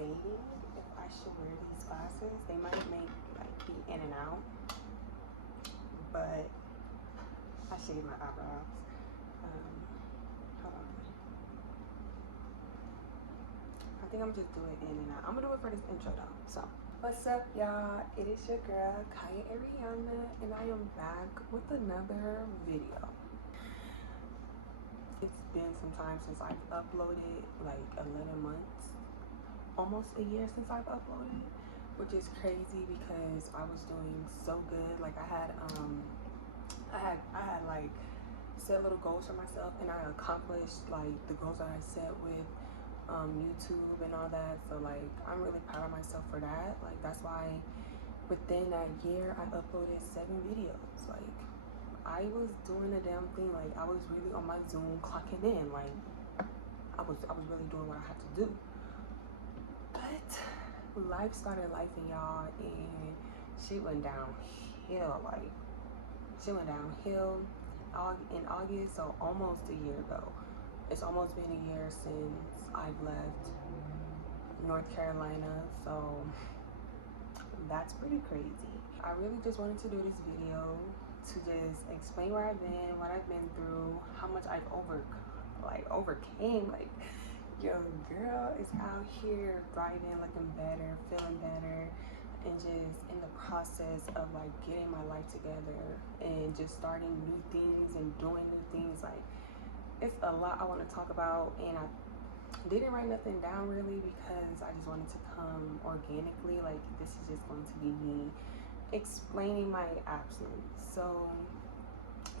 debating if I should wear these glasses. They might make like be in and out, but I shaved my eyebrows. Hold on. I think I'm just doing in and out. I'm gonna do it for this intro though. So, what's up, y'all? It is your girl Kaya Ariana, and I am back with another video. It's been some time since I've uploaded, like 11 months, almost a year since I've uploaded, which is crazy because I was doing so good. Like I had like set little goals for myself, and I accomplished like the goals that I set with YouTube and all that. So like I'm really proud of myself for that. Like that's why within that year I uploaded 7 videos. Like I was doing a damn thing. Like I was really on my Zoom clocking in. Like I was really doing what I had to do. But life started lifing, y'all, and shit went downhill. Like shit went downhill in August, so almost a year ago. It's almost been a year since I've left North Carolina, so that's pretty crazy. I really just wanted to do this video to just explain where I've been, what I've been through, how much I've overcame. Like, yo, girl is out here thriving, looking better, feeling better, and just in the process of like getting my life together and just starting new things and doing new things. Like, it's a lot I want to talk about, and I didn't write nothing down really because I just wanted to come organically. Like, this is just going to be me explaining my absence. So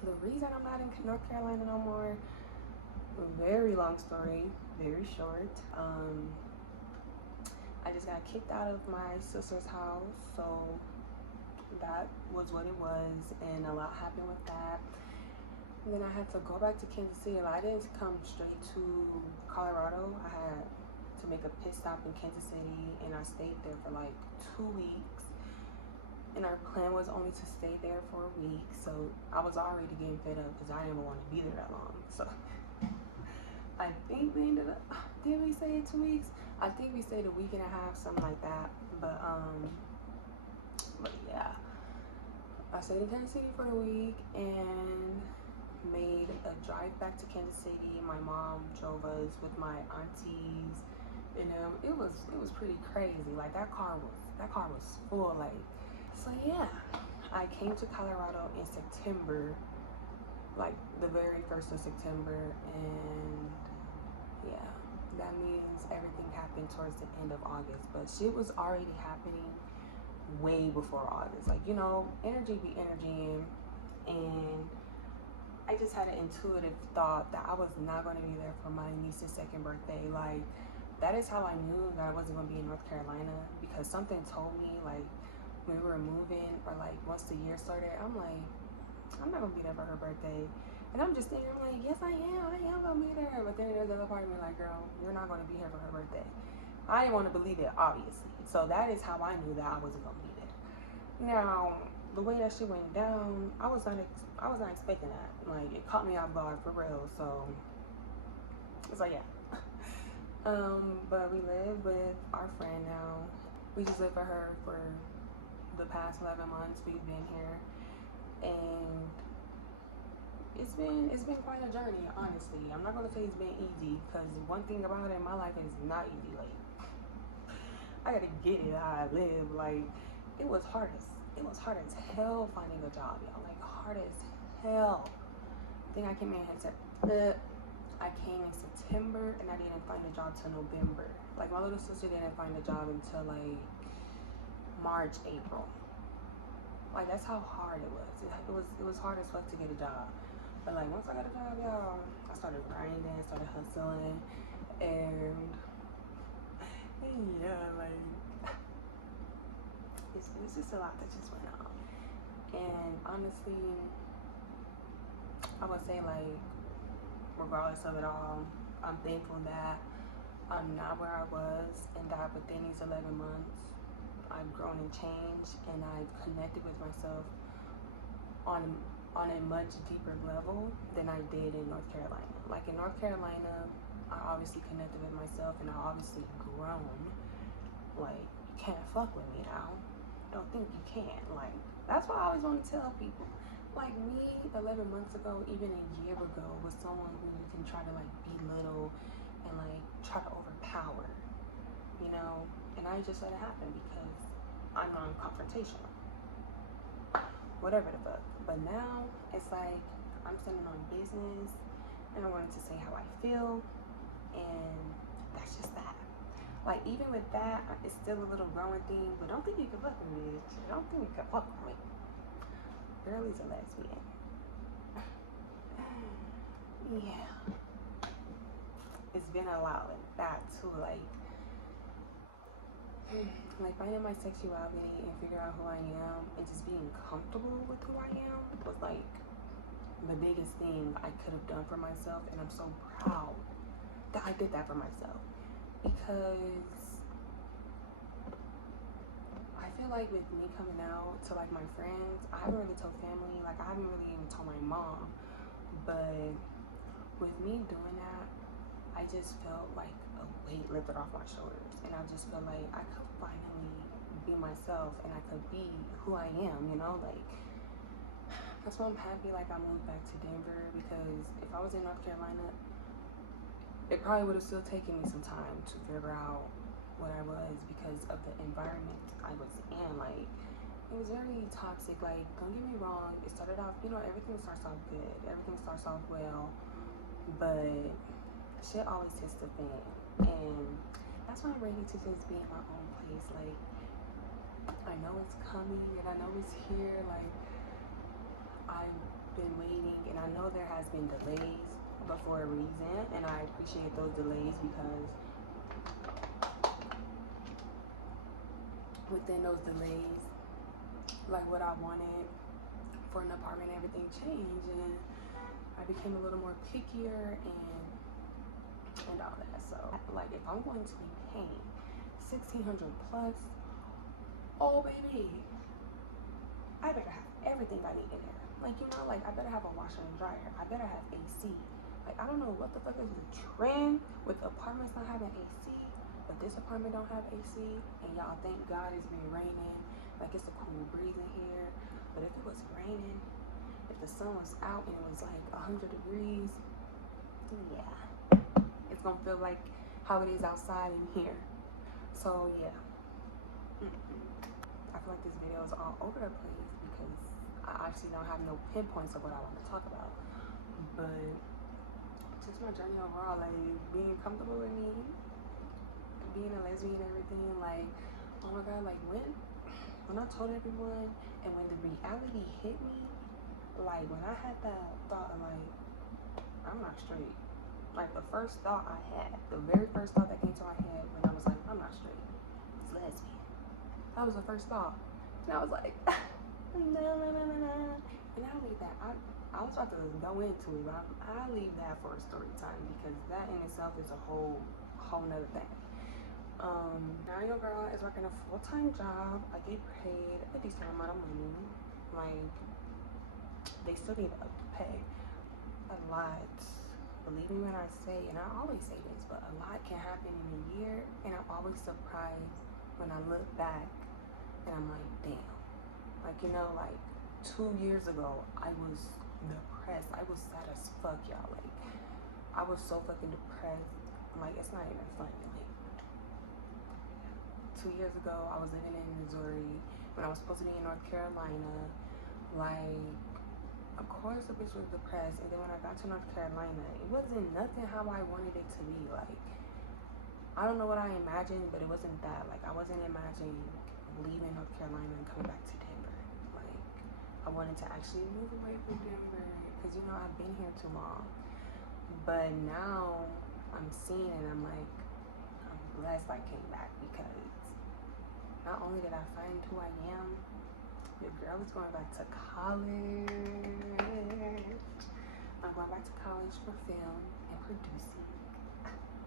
the reason I'm not in North Carolina no more, very long story, very short. I just got kicked out of my sister's house, so that was what it was, and a lot happened with that. And then I had to go back to Kansas City. Like, I didn't come straight to Colorado. I had to make a pit stop in Kansas City, and I stayed there for like 2 weeks. And our plan was only to stay there for a week, so I was already getting fed up because I didn't even want to be there that long. So I think we ended up, did we stay 2 weeks? I think we stayed a week and a half, something like that. But yeah, I stayed in Kansas City for a week and made a drive back to Kansas City. My mom drove us with my aunties, and it was pretty crazy. Like that car was full. Like, so yeah, I came to Colorado in September, like the very 1st of September, and yeah, that means everything happened towards the end of August, but shit was already happening way before August. Like, you know, energy be energying, and I just had an intuitive thought that I was not going to be there for my niece's 2nd birthday. Like, that is how I knew that I wasn't going to be in North Carolina, because something told me, like, when we were moving, or like once the year started, I'm like, I'm not going to be there for her birthday. And I'm just thinking, I'm like, yes, I am going to be there. But then there's the other part of me like, girl, you're not going to be here for her birthday. I didn't want to believe it, obviously. So that is how I knew that I wasn't going to be there. Now, the way that shit went down, I was not expecting that. Like, it caught me off guard for real. So yeah. But we live with our friend now. We just live for her for the past 11 months we've been here, and it's been quite a journey, honestly. I'm not gonna say it's been easy, because one thing about it in my life is not easy. Like, I gotta get it how I live. Like, it was hard as hell finding a job, y'all. Like, hard as hell. I think I came in September, and I didn't find a job till November. Like, my little sister didn't find a job until like March, April. Like, that's how hard it was. It was hard as fuck to get a job. But like, once I got a job, y'all, I started grinding, started hustling, and yeah, like, it's just a lot that just went on. And honestly, I would say, like, regardless of it all, I'm thankful that I'm not where I was, and that within these 11 months, I've grown and changed, and I've connected with myself on a much deeper level than I did in North Carolina. Like, in North Carolina, I obviously connected with myself, and I obviously grown, Like, you can't fuck with me now. Don't think you can. Like, that's what I always want to tell people. Like, me 11 months ago, even a year ago, was someone who you can try to like belittle and like try to overpower, you know. And I just let it happen because I'm non-confrontational, whatever the fuck. But now it's like I'm standing on business and I wanted to say how I feel, and that's just that. Like, even with that, it's still a little growing thing, but don't think you can fuck with me, bitch. Don't think you can fuck with me. Girlie's a lesbian. Yeah. It's been a lot like that too, like finding my sexuality and figuring out who I am and just being comfortable with who I am was like the biggest thing I could have done for myself, and I'm so proud that I did that for myself, because I feel like with me coming out to like my friends, I haven't really told family, like I haven't really even told my mom, but with me doing that, I just felt like a weight lifted off my shoulders, and I just feel like I could finally be myself and I could be who I am, you know. Like, that's why I'm happy like I moved back to Denver, because if I was in North Carolina, it probably would have still taken me some time to figure out what I was, because of the environment I was in. Like, it was very toxic. Like, don't get me wrong, it started off, you know, everything starts off good, everything starts off well, but shit always hits the fan, and that's why I'm ready to just be in my own place. Like, I know it's coming and I know it's here. Like, I've been waiting, and I know there has been delays, but for a reason, and I appreciate those delays, because within those delays, like what I wanted for an apartment, everything changed, and I became a little more pickier and all that. So like, if I'm going to be paying $1,600 plus, oh baby, I better have everything I need in there. Like, you know, like I better have a washer and dryer, I better have AC. Like, I don't know what the fuck is the trend with apartments not having AC, but this apartment don't have AC, and y'all thank God it's been raining. Like, it's a cool breeze in here, but if it was raining, if the sun was out and it was like 100 degrees, yeah, it's gonna feel like how it is outside in here. So yeah, I feel like this video is all over the place because I actually don't have no pinpoints of what I want to talk about, but just my journey overall, like being comfortable with me, being a lesbian and everything. Like, oh my god, like when I told everyone, and when the reality hit me, like when I had that thought of like, I'm not straight. Like, the first thought I had, the very first thought that came to my head when I was like, I'm not straight, it's lesbian. That was the first thought. And I was like, no. And I'll leave that. I was about to go into it, but I'll leave that for a story time, because that in itself is a whole nother thing. Now your girl is working a full-time job. I get paid a decent amount of money. Like, they still need to up the pay a lot. Believe me when I say, and I always say this, but a lot can happen in a year, and I'm always surprised when I look back and I'm like, damn. Like, you know, like 2 years ago, I was depressed. I was sad as fuck, y'all. Like, I was so fucking depressed. Like, it's not even funny. Like, 2 years ago, I was living in Missouri when I was supposed to be in North Carolina. Like, of course the bitch was depressed, and then when I got to North Carolina, it wasn't nothing how I wanted it to be. Like, I don't know what I imagined, but it wasn't that. Like, I wasn't imagining leaving North Carolina and coming back to Denver. Like, I wanted to actually move away from Denver, because, you know, I've been here too long. But now I'm seeing it, I'm like, I'm blessed I came back, because not only did I find who I am, your girl is going back to college. I'm going back to college for film and producing.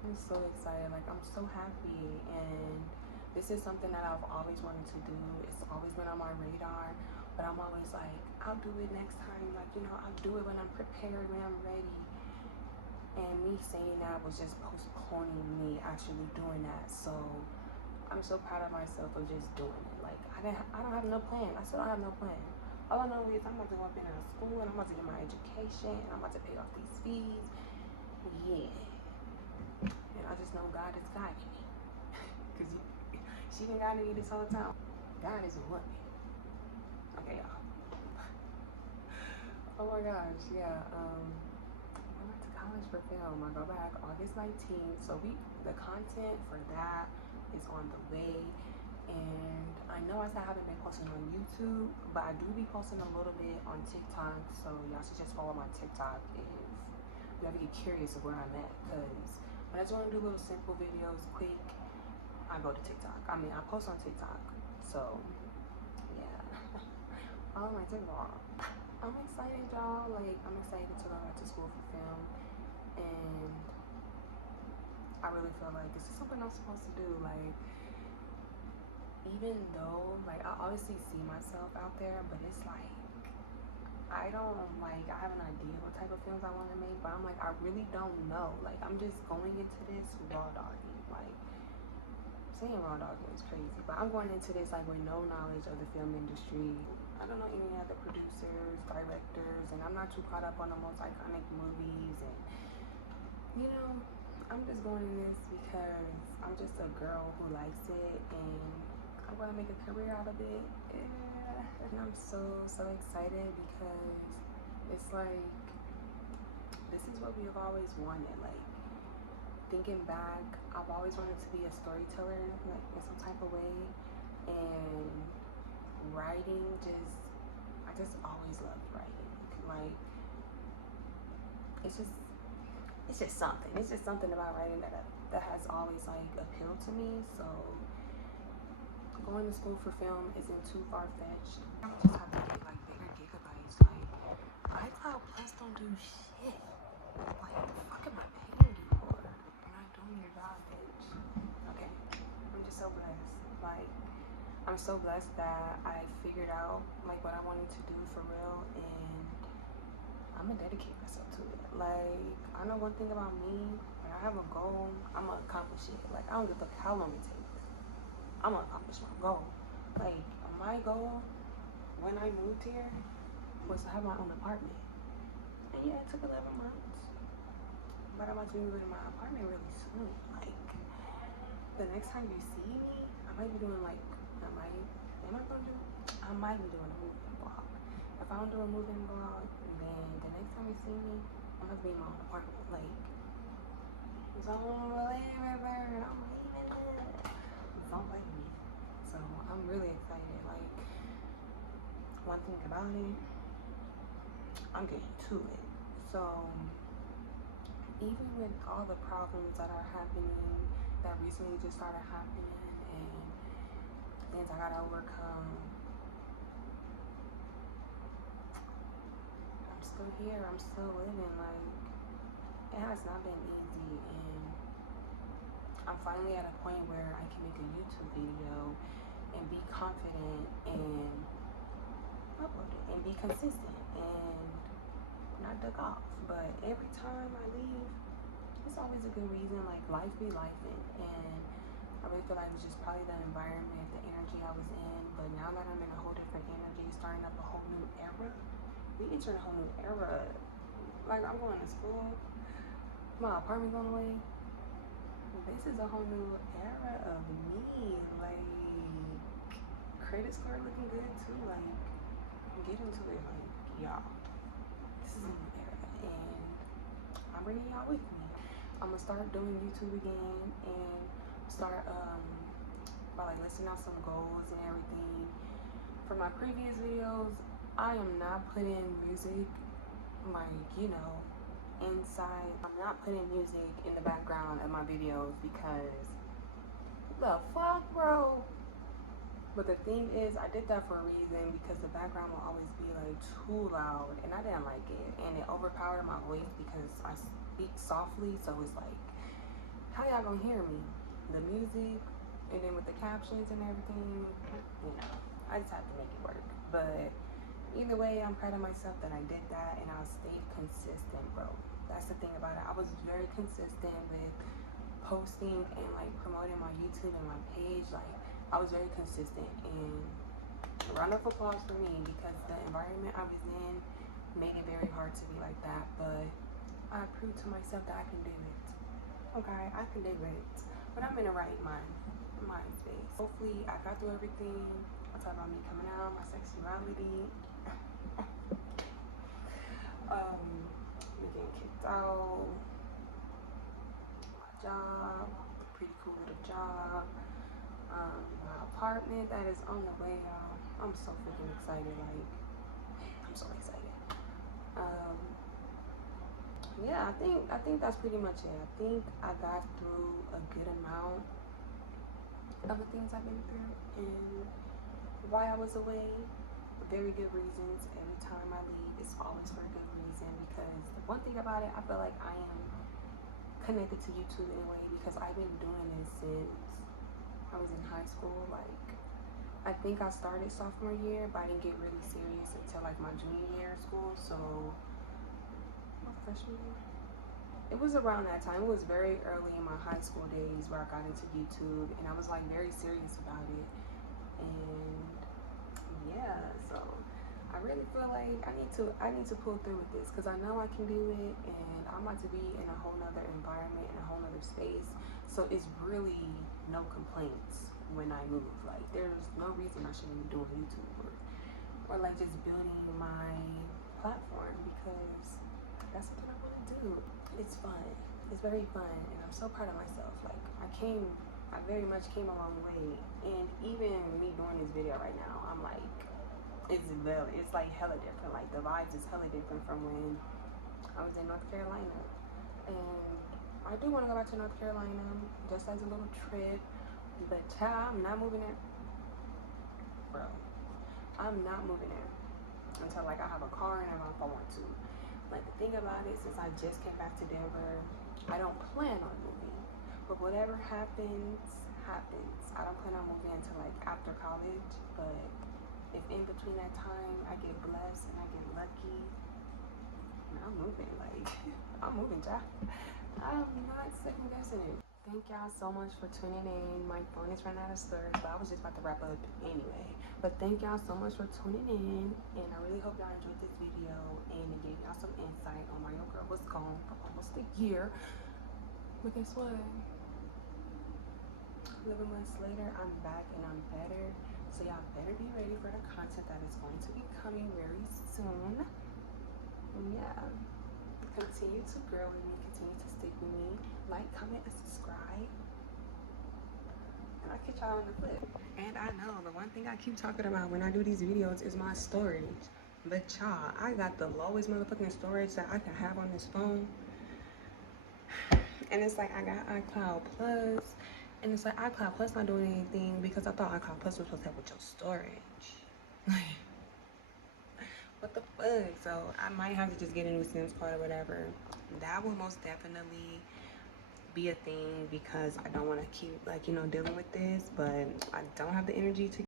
I'm so excited. Like, I'm so happy, and this is something that I've always wanted to do. It's always been on my radar, but I'm always like, I'll do it next time. Like, you know, I'll do it when I'm prepared, when I'm ready. And me saying that was just postponing me actually doing that. So I'm so proud of myself of just doing it. Like I don't have no plan. I still don't have no plan. All I know is I'm about to go up in school and I'm about to get my education and I'm about to pay off these fees. Yeah. And I just know God is guiding me. Cause she been guiding me this whole time. God is a woman. Okay, y'all. Oh my gosh, yeah. I went to college for film. I go back August 19th. So the content for that is on the way. And I know I haven't been posting on YouTube, but I do be posting a little bit on TikTok. So y'all should just follow my TikTok if you ever get curious of where I'm at. Cause when I just want to do little simple videos, quick, I go to TikTok. I mean, I post on TikTok. So yeah, follow my TikTok. I'm excited, y'all. Like, I'm excited to go back to school for film, and I really feel like this is something I'm supposed to do. Like, even though, like, I obviously see myself out there, but it's like, I don't, like, I have an idea what type of films I want to make, but I'm like, I really don't know. Like, I'm just going into this raw dogging. Like, saying raw dogging is crazy, but I'm going into this, like, with no knowledge of the film industry. I don't know any other producers, directors, and I'm not too caught up on the most iconic movies. And, you know, I'm just going in this because I'm just a girl who likes it, and I'm going to make a career out of it. Yeah. And I'm so excited because it's like, this is what we've always wanted. Like, thinking back, I've always wanted to be a storyteller, like, in some type of way. And writing, I just always loved writing. Like, it's just something. It's just something about writing that has always, like, appealed to me. So going to school for film isn't too far-fetched. I just have to get, like, bigger gigabytes. Like, iCloud Plus don't do shit. Like, what the fuck am I paying you for? I'm not doing your job, bitch. Okay, I'm just so blessed. Like, I'm so blessed that I figured out, like, what I wanted to do for real, and I'm gonna dedicate myself to it. Like, I know one thing about me: when I have a goal, I'm gonna accomplish it. Like, I don't give a fuck how long it takes. I'm gonna accomplish my goal. Like, my goal when I moved here was to have my own apartment. And yeah, it took 11 months, but I'm about to move into my apartment really soon. Like, the next time you see me, I might be doing, like, I might be doing a moving vlog. If I don't do a moving vlog, then the next time you see me, I'm gonna be in my own apartment. Like, don't believe it, bird. I'm leaving it. Don't blame me. So I'm really excited. Like, one thing about it, I'm getting to it. So even with all the problems that are happening, that recently just started happening, and things I gotta overcome, I'm still here. I'm still living. Like, it has not been easy, and I'm finally at a point where I can make a YouTube video and be confident and upload it and be consistent and not duck off. But every time I leave, it's always a good reason. Like, life be lifing, and I really feel like it's just probably the environment, the energy I was in. But now that I'm in a whole different energy, starting up a whole new era, we entering a whole new era. Like, I'm going to school, my apartment's on the way. This is a whole new era of me. Like, credit score looking good too. Like, get into it. Like, y'all, this is a new era, and I'm bringing y'all with me. I'm gonna start doing YouTube again, and start by, like, listing out some goals and everything. For my previous videos, I am not putting music, like, you know, inside. I'm not putting music in the background of my videos because the fuck, bro. But the thing is, I did that for a reason, because the background will always be, like, too loud, and I didn't like it, and it overpowered my voice because I speak softly. So it's like, how y'all gonna hear me? The music, and then with the captions and everything, you know, I just have to make it work. But either way, I'm proud of myself that I did that, and I stayed consistent, bro. That's the thing about it. I was very consistent with posting and like promoting my YouTube and my page. Like I was very consistent, and a round of applause for me because the environment I was in made it very hard to be like that. But I proved to myself that I can do it. Okay, I can do it. But I'm in the right mind space. Hopefully I got through everything. I talked about me coming out, my sexuality, me getting kicked out, my job, pretty cool little job, my apartment that is on the way out. I'm so freaking excited. Like, I'm so excited. Yeah, I think that's pretty much it. I think I got through a good amount of the things I've been through, and why I was away, very good reasons. Every time I leave, it's always for a good reason, because the one thing about it, I feel like I am connected to YouTube in a way because I've been doing this since I was in high school. Like, I think I started sophomore year, but I didn't get really serious until like my junior year of school. So my freshman year, it was around that time. It was very early in my high school days where I got into YouTube, and I was like very serious about it. And yeah, so I really feel like I need to pull through with this, because I know I can do it, and I'm about to be in a whole nother environment, in a whole nother space. So it's really no complaints when I move. Like, there's no reason I shouldn't be doing YouTube or like just building my platform, because that's what I want to do. It's fun. It's very fun, and I'm so proud of myself. Like, I very much came a long way, and even me doing this video right now, I'm like, it's like hella different. Like, the vibes is hella different from when I was in North Carolina, and I do want to go back to North Carolina just as a little trip, but child, I'm not moving there, bro. I'm not moving there until like I have a car and if I want to. Like, the thing about it, since I just came back to Denver, I don't plan on moving. But whatever happens, happens. I don't plan on moving until like after college. But if in between that time I get blessed and I get lucky, I'm moving. Like, I'm moving, child. I'm not second guessing it. Thank y'all so much for tuning in. My phone is running out of storage, but I was just about to wrap up anyway. But thank y'all so much for tuning in, and I really hope y'all enjoyed this video and it gave y'all some insight on why your girl was gone for almost a year. But guess what? 11 months later, I'm back and I'm better. So y'all better be ready for the content that is going to be coming very soon. And yeah, continue to grow with me, continue to stick with me, like, comment, and subscribe, and I'll catch y'all on the flip. And I know the one thing I keep talking about when I do these videos is my storage, but y'all, I got the lowest motherfucking storage that I can have on this phone, and it's like I got iCloud Plus, and it's like iCloud Plus not doing anything because I thought iCloud Plus was supposed to help with your storage. Like, what the fuck? So I might have to just get a new SIM card or whatever. That will most definitely be a thing, because I don't want to keep, like, you know, dealing with this, but I don't have the energy to